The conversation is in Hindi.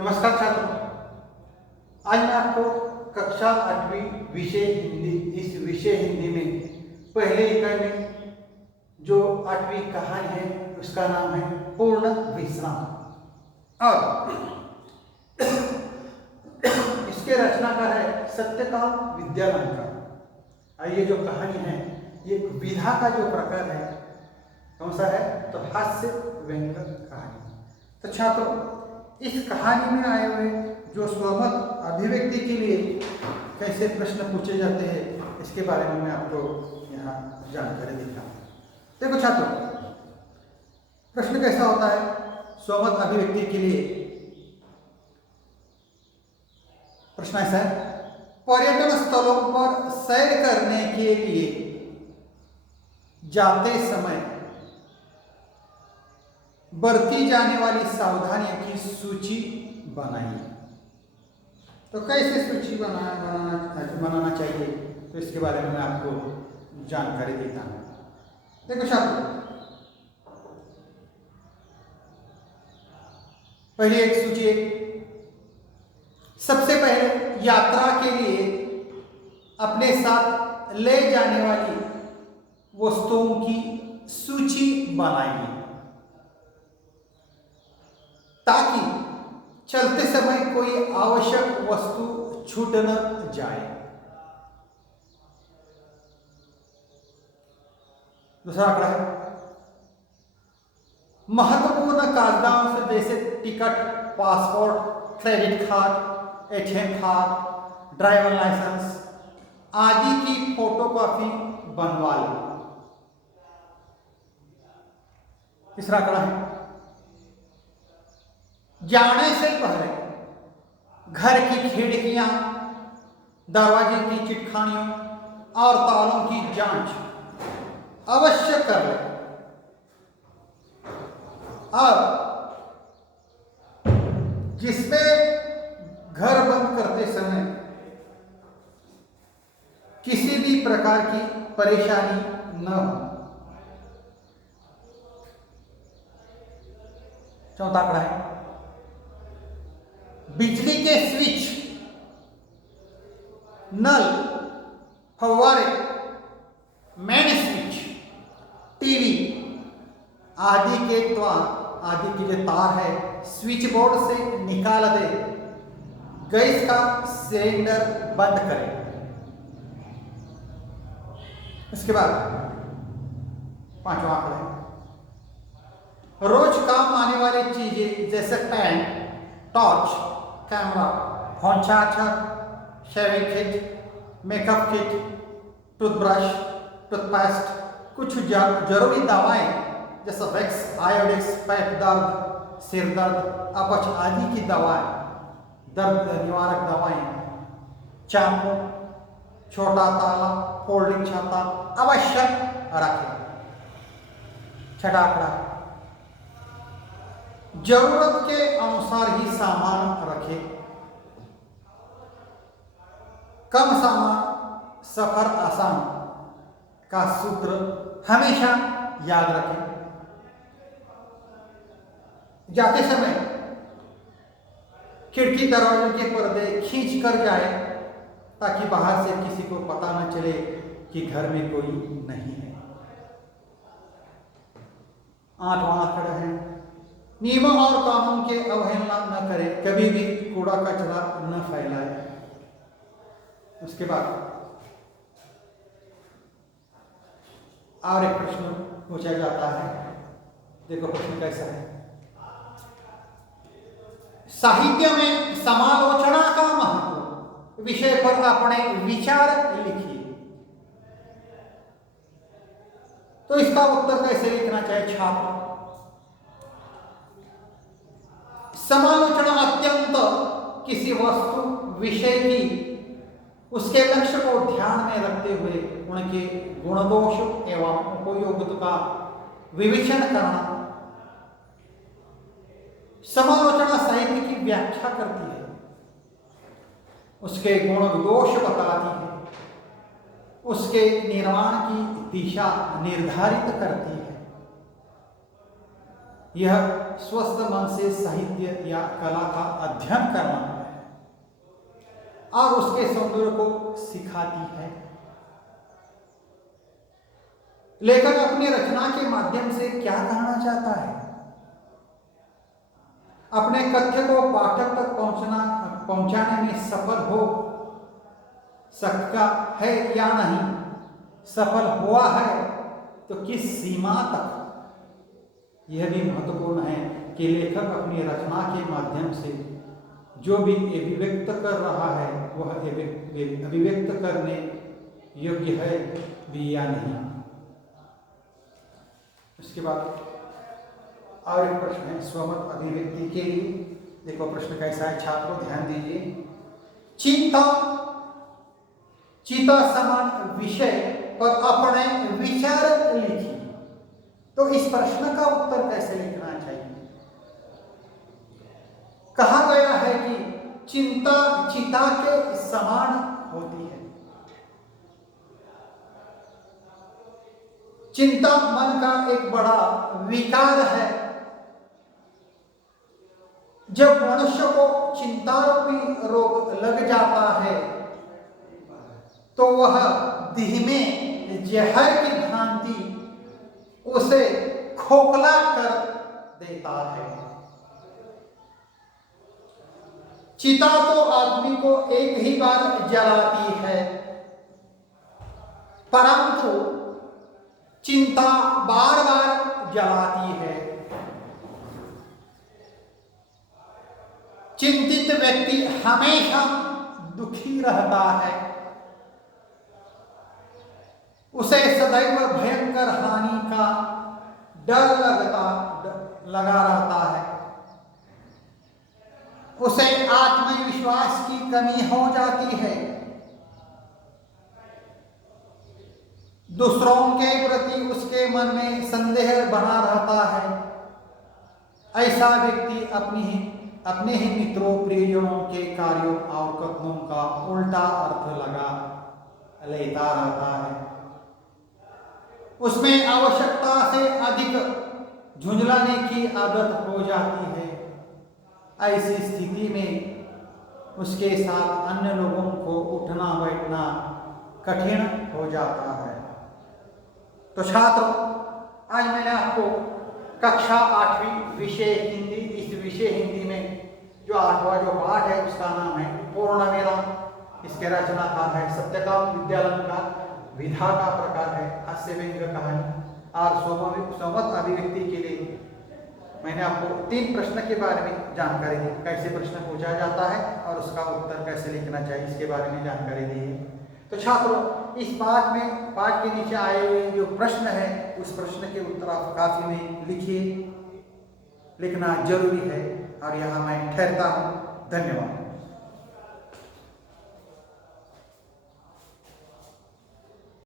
नमस्कार छात्रों, आज मैं आपको कक्षा 8वीं विषय हिंदी इस विषय हिंदी में पहले इकाई में जो 8वीं कहानी है उसका नाम है पूर्ण विश्राम और इसके रचनाकार है सत्यकाम विद्यालंकार। आइए, जो कहानी है ये विधा का जो प्रकार है कौन सा है, तो हास्य व्यंग कहानी। तो छात्रों, इस कहानी में आए हुए जो स्वमत अभिव्यक्ति के लिए कैसे प्रश्न पूछे जाते हैं इसके बारे में मैं आपको यहाँ जानकारी देता हूँ। देखो छात्रों, प्रश्न कैसा होता है स्वमत अभिव्यक्ति के लिए। प्रश्न ऐसा है, पर्यटन स्थलों पर सैर करने के लिए जाते समय बरती जाने वाली सावधानियों की सूची बनाइए। तो कैसे सूची बनाना चाहिए, तो इसके बारे में मैं आपको जानकारी देता हूं। देखो छात्रों, पहली एक सूची है। सबसे पहले यात्रा के लिए अपने साथ ले जाने वाली वस्तुओं की सूची बनाइए ताकि चलते समय कोई आवश्यक वस्तु छूट न जाए। दूसरा आंकड़ा है, महत्वपूर्ण कागजात जैसे ticket, passport, credit card, ATM card, driver licence आदि की फोटोकॉपी बनवा लें। तीसरा आंकड़ा है, जाने से पहले घर की खिड़कियां, दरवाजे की चिटखानियों और तालों की जांच अवश्य कर लें और जिसमें घर बंद करते समय किसी भी प्रकार की परेशानी न हो। चौथा आंकड़ा है, बिजली के स्विच, नल, फव्वारे, मेन स्विच, टीवी आदि के जो तार है स्विच बोर्ड से निकाल दे। गैस का सिलेंडर बंद करें। इसके बाद पांचवा आंकड़ा है, रोज काम आने वाली चीजें जैसे pen, torch, camera, phone charger, shaving kit, makeup kit, toothbrush, toothpaste, कुछ जरूरी दवाएं जैसे वैक्स, आयोडेक्स, पेट दर्द, सिर दर्द, अपच आदि की दवाएं, दर्द निवारक दवाएं, चाकू, छोटा ताला, फोल्डिंग छाता अवश्य रखें। छठा आंकड़ा, जरूरत के अनुसार ही सामान रखें। कम सामान सफर आसान का सूत्र हमेशा याद रखें। जाते समय खिड़की दरवाजे के पर्दे खींच कर जाए ताकि बाहर से किसी को पता न चले कि घर में कोई नहीं है। आठवां आंकड़ा है, नियमों और कानून के अवहेलना न करें, कभी भी कूड़ा कचरा न फैलाए। उसके बाद और एक प्रश्न पूछा जाता है। देखो प्रश्न कैसा है, साहित्य में समालोचना का महत्व विषय पर अपने विचार लिखिए। तो इसका उत्तर कैसे लिखना चाहिए छात्र? समालोचना अत्यंत किसी वस्तु विषय की उसके लक्ष्य को ध्यान में रखते हुए उनके गुण दोष एवं उपयोगिता का विवेचन करना। समालोचना साहित्य की व्याख्या करती है, उसके गुण दोष बताती है, उसके निर्माण की दिशा निर्धारित करती है। यह स्वस्थ मन से साहित्य या कला का अध्ययन करना है और उसके सौंदर्य को सिखाती है। लेखक अपनी रचना के माध्यम से क्या कहना चाहता है? अपने कथ्य को पाठक तक पहुंचाने में सफल हो सकता है या नहीं, सफल हुआ है तो किस सीमा तक? यह भी महत्वपूर्ण है कि लेखक अपनी रचना के माध्यम से जो भी अभिव्यक्त कर रहा है वह अभिव्यक्त करने योग्य है भी या नहीं। उसके बाद और एक प्रश्न है स्वमत अभिव्यक्ति के लिए। देखो प्रश्न कैसा है छात्रों, ध्यान दीजिए। चिता समान विषय पर अपने विचार लिखिए। तो इस प्रश्न का उत्तर कैसे लिखना चाहिए? कहा गया है कि चिंता चिता के समान होती है। चिंता मन का एक बड़ा विकार है। जब मनुष्य को चिंता रूपी रोग लग जाता है तो वह देह में जहर की भांति उसे खोखला कर देता है। चिता तो आदमी को एक ही बार जलाती है, परंतु चिंता बार बार जलाती है। चिंतित व्यक्ति हमेशा दुखी रहता है। उसे सदैव भयंकर हानि का डर लगा रहता है। उसे आत्मविश्वास की कमी हो जाती है। दूसरों के प्रति उसके मन में संदेह बना रहता है। ऐसा व्यक्ति अपने ही मित्रों प्रियजनों के कार्यों और कथनों का उल्टा अर्थ लगा लेता रहता है। उसमें आवश्यकता से अधिक झुंझलाने की आदत हो जाती है। ऐसी स्थिति में उसके साथ अन्य लोगों को उठना बैठना कठिन हो जाता है। तो छात्रों, आज मैंने आपको कक्षा 8वीं विषय हिंदी, इस विषय हिंदी में जो 8वां जो पाठ है उसका नाम है पूर्णमेला। इसके रचनाकार है सत्यकाम विद्यालंकार। विधा का प्रकार है हास्य व्यंग्य कहानी। और स्वमत अभिव्यक्ति के लिए मैंने आपको 3 प्रश्न के बारे में जानकारी दी, कैसे प्रश्न पूछा जाता है और उसका उत्तर कैसे लिखना चाहिए, इसके बारे में जानकारी दी है। तो छात्रों, इस पाठ के नीचे आए हुए जो प्रश्न है उस प्रश्न के उत्तर आप काफी में लिखिए, लिखना जरूरी है। और यहाँ मैं ठहरता हूँ। धन्यवाद।